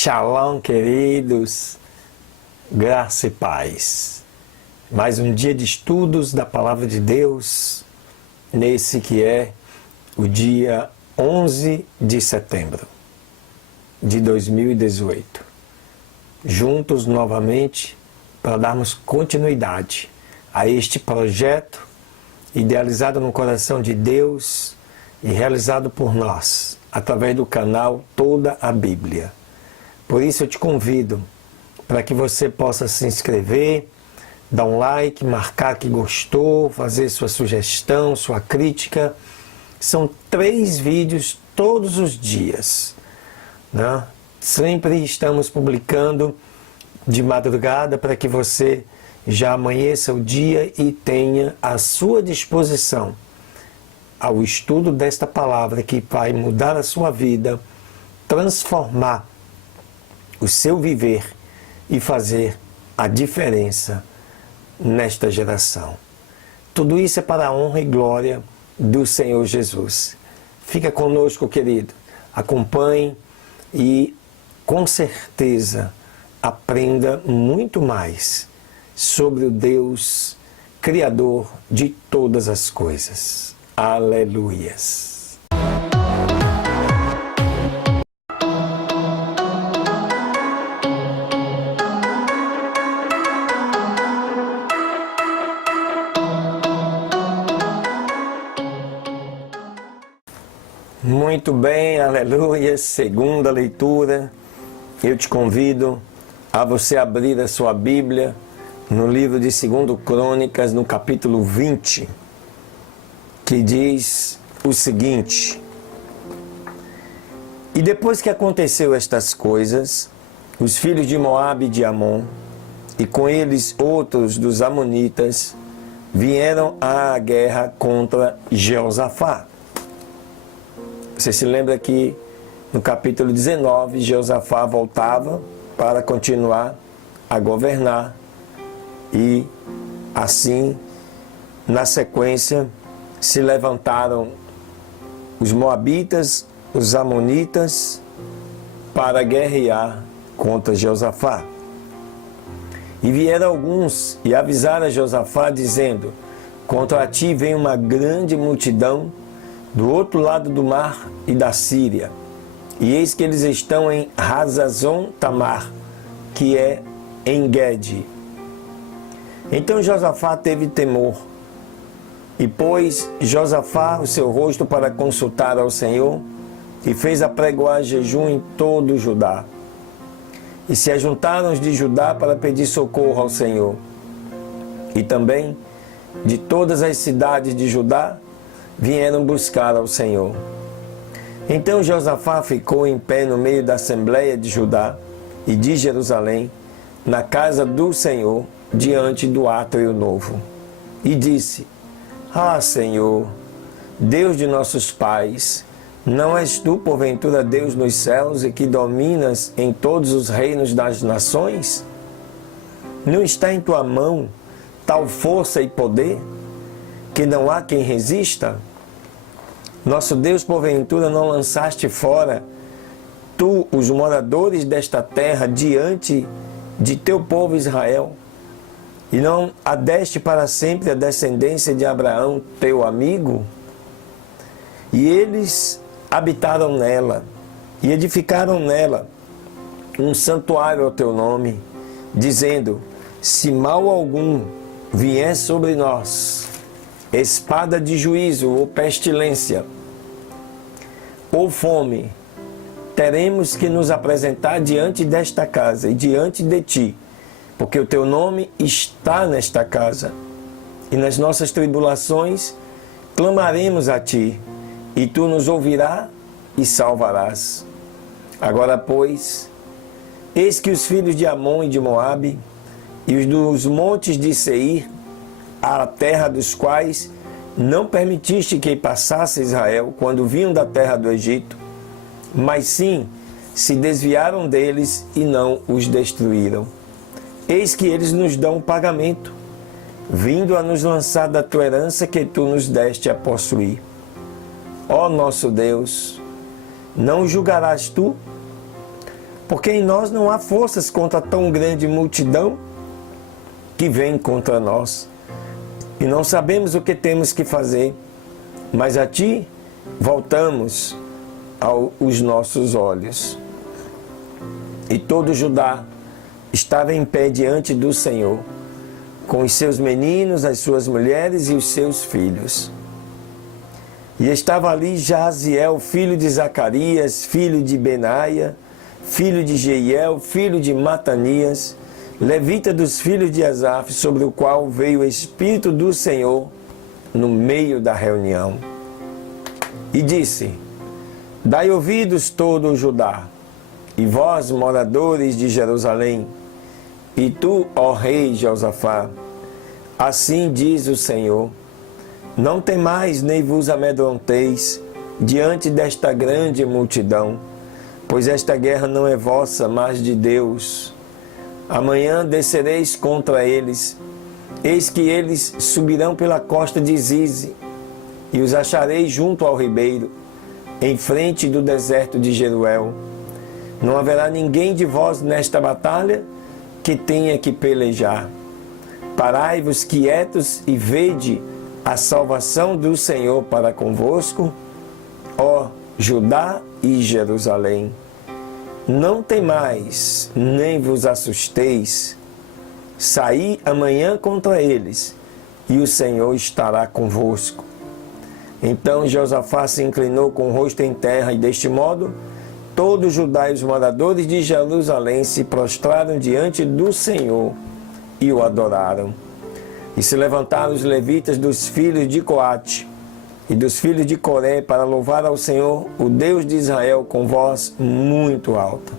Shalom, queridos, graça e paz. Mais um dia de estudos da Palavra de Deus, nesse que é o dia 11 de setembro de 2018. Juntos novamente para darmos continuidade a este projeto idealizado no coração de Deus e realizado por nós, através do canal Toda a Bíblia. Por isso eu te convido para que você possa se inscrever, dar um like, marcar que gostou, fazer sua sugestão, sua crítica. São 3 vídeos todos os dias, né? Sempre estamos publicando de madrugada para que você já amanheça o dia e tenha à sua disposição ao estudo desta palavra que vai mudar a sua vida, transformar o seu viver e fazer a diferença nesta geração. Tudo isso é para a honra e glória do Senhor Jesus. Fica conosco, querido. Acompanhe e, com certeza, aprenda muito mais sobre o Deus Criador de todas as coisas. Aleluias! Muito bem, aleluia, segunda leitura. Eu te convido a você abrir a sua Bíblia no livro de 2 Crônicas, no capítulo 20, que diz o seguinte: E depois que aconteceu estas coisas, os filhos de Moabe e de Amon, e com eles outros dos amonitas, vieram à guerra contra Jeosafá. Você se lembra que no capítulo 19, Jeosafá voltava para continuar a governar e assim, na sequência, se levantaram os moabitas, os amonitas, para guerrear contra Jeosafá. E vieram alguns e avisaram a Jeosafá, dizendo: Contra ti vem uma grande multidão do outro lado do mar e da Síria, e eis que eles estão em Hazazon Tamar, que é em Gede. Então Josafá teve temor, e pôs Josafá o seu rosto para consultar ao Senhor, e fez apregoar jejum em todo o Judá. E se ajuntaram os de Judá para pedir socorro ao Senhor. E também de todas as cidades de Judá vieram buscar ao Senhor. Então Josafá ficou em pé no meio da assembleia de Judá e de Jerusalém, na casa do Senhor, diante do átrio novo. E disse: Ah, Senhor, Deus de nossos pais, não és tu, porventura, Deus nos céus e que dominas em todos os reinos das nações? Não está em tua mão tal força e poder, que não há quem resista? Nosso Deus, porventura, não lançaste fora tu, os moradores desta terra, diante de teu povo Israel, e não adeste para sempre a descendência de Abraão, teu amigo? E eles habitaram nela, e edificaram nela um santuário ao teu nome, dizendo: Se mal algum vier sobre nós, espada de juízo ou pestilência, ou fome, teremos que nos apresentar diante desta casa e diante de ti, porque o teu nome está nesta casa, e nas nossas tribulações clamaremos a ti, e tu nos ouvirás e salvarás. Agora, pois, eis que os filhos de Amon e de Moabe, e os dos montes de Seir, a terra dos quais não permitiste que passasse Israel quando vinham da terra do Egito, mas sim se desviaram deles e não os destruíram. Eis que eles nos dão pagamento, vindo a nos lançar da tua herança que tu nos deste a possuir. Ó nosso Deus, não julgarás tu? porque em nós não há forças contra tão grande multidão que vem contra nós. E não sabemos o que temos que fazer, mas a Ti voltamos os nossos olhos. E todo Judá estava em pé diante do Senhor, com os seus meninos, as suas mulheres e os seus filhos. E estava ali Jaziel, filho de Zacarias, filho de Benaia, filho de Jeiel, filho de Matanias, levita dos filhos de Asaf, sobre o qual veio o Espírito do Senhor no meio da reunião. E disse: Dai ouvidos todo o Judá, e vós, moradores de Jerusalém, e tu, ó rei Josafá, assim diz o Senhor: não temais nem vos amedronteis diante desta grande multidão, pois esta guerra não é vossa, mas de Deus. Amanhã descereis contra eles, eis que eles subirão pela costa de Zize, e os achareis junto ao ribeiro, em frente do deserto de Jeruel. Não haverá ninguém de vós nesta batalha que tenha que pelejar. Parai-vos quietos e vede a salvação do Senhor para convosco, ó Judá e Jerusalém. Não temais, nem vos assusteis. Saí amanhã contra eles, e o Senhor estará convosco. Então Josafá se inclinou com o rosto em terra, e deste modo todos Judá e os moradores de Jerusalém se prostraram diante do Senhor e o adoraram. E se levantaram os levitas dos filhos de Coate e dos filhos de Coré para louvar ao Senhor, o Deus de Israel, com voz muito alta.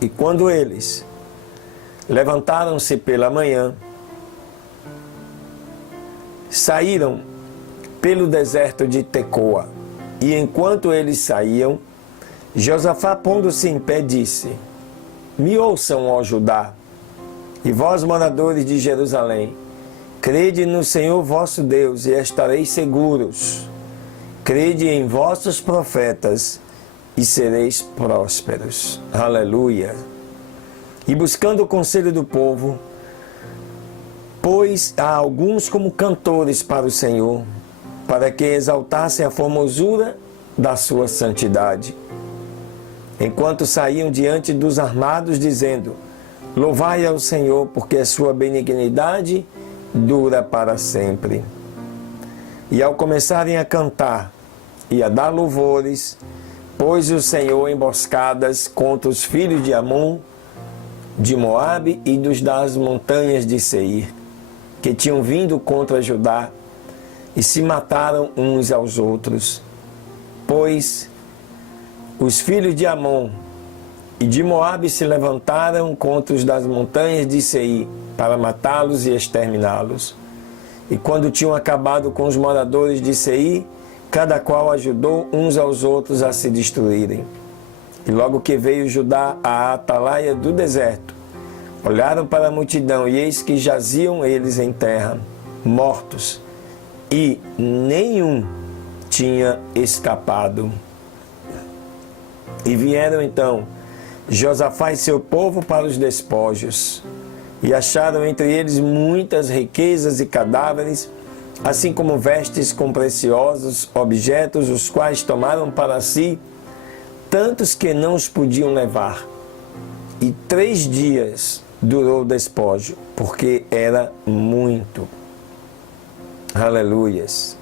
E quando eles levantaram-se pela manhã, saíram pelo deserto de Tecoa. E enquanto eles saíam, Josafá, pondo-se em pé, disse: Me ouçam, ó Judá, e vós, moradores de Jerusalém, crede no Senhor vosso Deus, e estareis seguros. Crede em vossos profetas, e sereis prósperos. Aleluia. E buscando o conselho do povo, pôs a alguns como cantores para o Senhor, para que exaltassem a formosura da sua santidade. Enquanto saíam diante dos armados, dizendo: Louvai ao Senhor, porque a sua benignidade dura para sempre. E ao começarem a cantar e a dar louvores, pôs o Senhor emboscadas contra os filhos de Amon, de Moabe e dos das montanhas de Seir, que tinham vindo contra Judá, e se mataram uns aos outros. Pois os filhos de Amon e de Moabe se levantaram contra os das montanhas de Seir, para matá-los e exterminá-los. E quando tinham acabado com os moradores de Seir, cada qual ajudou uns aos outros a se destruírem. E logo que veio Judá à atalaia do deserto, olharam para a multidão, e eis que jaziam eles em terra, mortos, e nenhum tinha escapado. E vieram então Josafá e seu povo para os despojos, e acharam entre eles muitas riquezas e cadáveres, assim como vestes com preciosos objetos, os quais tomaram para si, tantos que não os podiam levar. E 3 dias durou o despojo, porque era muito. Aleluias.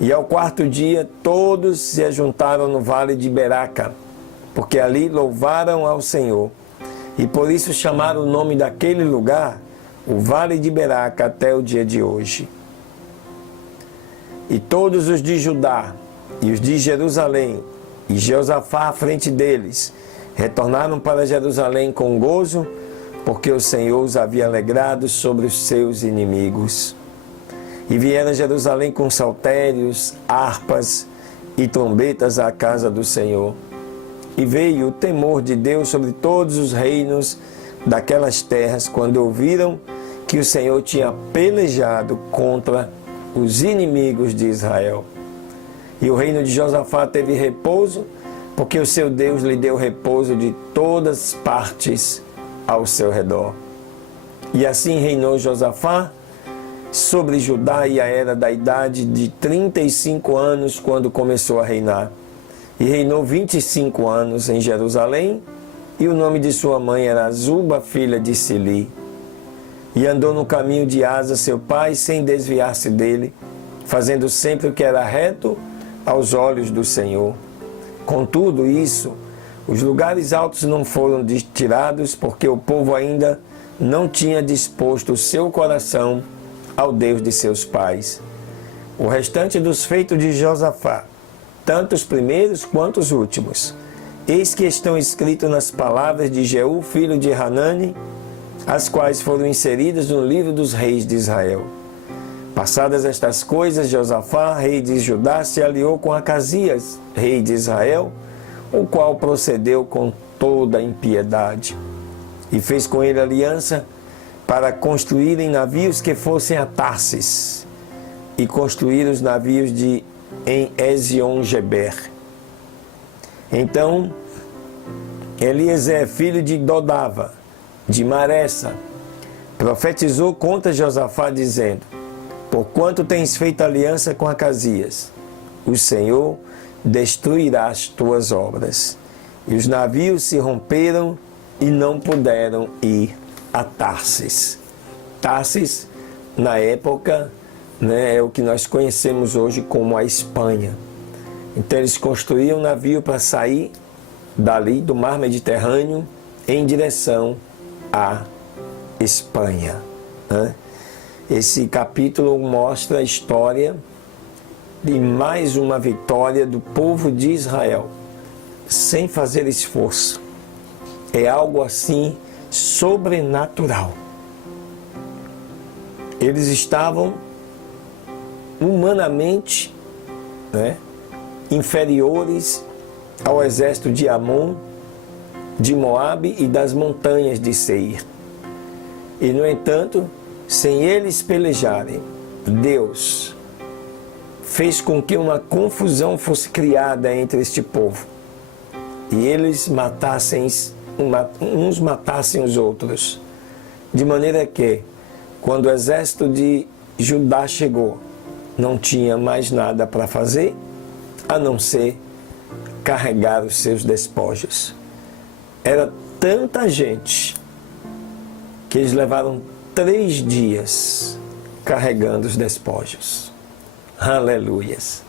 E ao 4º dia, todos se ajuntaram no vale de Beraca, porque ali louvaram ao Senhor. E por isso chamaram o nome daquele lugar o Vale de Beraca até o dia de hoje. E todos os de Judá e os de Jerusalém, e Josafá à frente deles, retornaram para Jerusalém com gozo, porque o Senhor os havia alegrado sobre os seus inimigos. E vieram a Jerusalém com saltérios, harpas e trombetas à casa do Senhor. E veio o temor de Deus sobre todos os reinos daquelas terras, quando ouviram que o Senhor tinha pelejado contra os inimigos de Israel. E o reino de Josafá teve repouso porque o seu Deus lhe deu repouso de todas partes ao seu redor. E assim reinou Josafá sobre Judá, e era da idade de 35 anos quando começou a reinar. E reinou 25 anos em Jerusalém, e o nome de sua mãe era Azuba, filha de Sili. E andou no caminho de Asa, seu pai, sem desviar-se dele, fazendo sempre o que era reto aos olhos do Senhor. Contudo, os lugares altos não foram tirados, porque o povo ainda não tinha disposto o seu coração ao Deus de seus pais. O restante dos feitos de Josafá, tanto os primeiros quanto os últimos, eis que estão escritos nas palavras de Jeú, filho de Hanani, as quais foram inseridas no livro dos reis de Israel. Passadas estas coisas, Josafá, rei de Judá, se aliou com Acasias, rei de Israel, o qual procedeu com toda impiedade, e fez com ele aliança para construírem navios que fossem a Tarsis, e construir os navios em Ezion-Geber. Então, Eliezer, filho de Dodava, de Maressa, profetizou contra Josafá, dizendo: porquanto tens feito aliança com Acasias, o Senhor destruirá as tuas obras. E os navios se romperam e não puderam ir a Tarsis. Tarsis, na época, é o que nós conhecemos hoje como a Espanha. Então eles construíam um navio para sair dali do mar Mediterrâneo em direção à Espanha. Esse capítulo mostra a história de mais uma vitória do povo de Israel, sem fazer esforço. É algo assim sobrenatural. Eles estavam humanamente inferiores ao exército de Amon, de Moabe e das montanhas de Seir. E, no entanto, sem eles pelejarem, Deus fez com que uma confusão fosse criada entre este povo. E eles uns matassem os outros. De maneira que, quando o exército de Judá chegou, não tinha mais nada para fazer, a não ser carregar os seus despojos. Era tanta gente que eles levaram 3 dias carregando os despojos. Aleluias!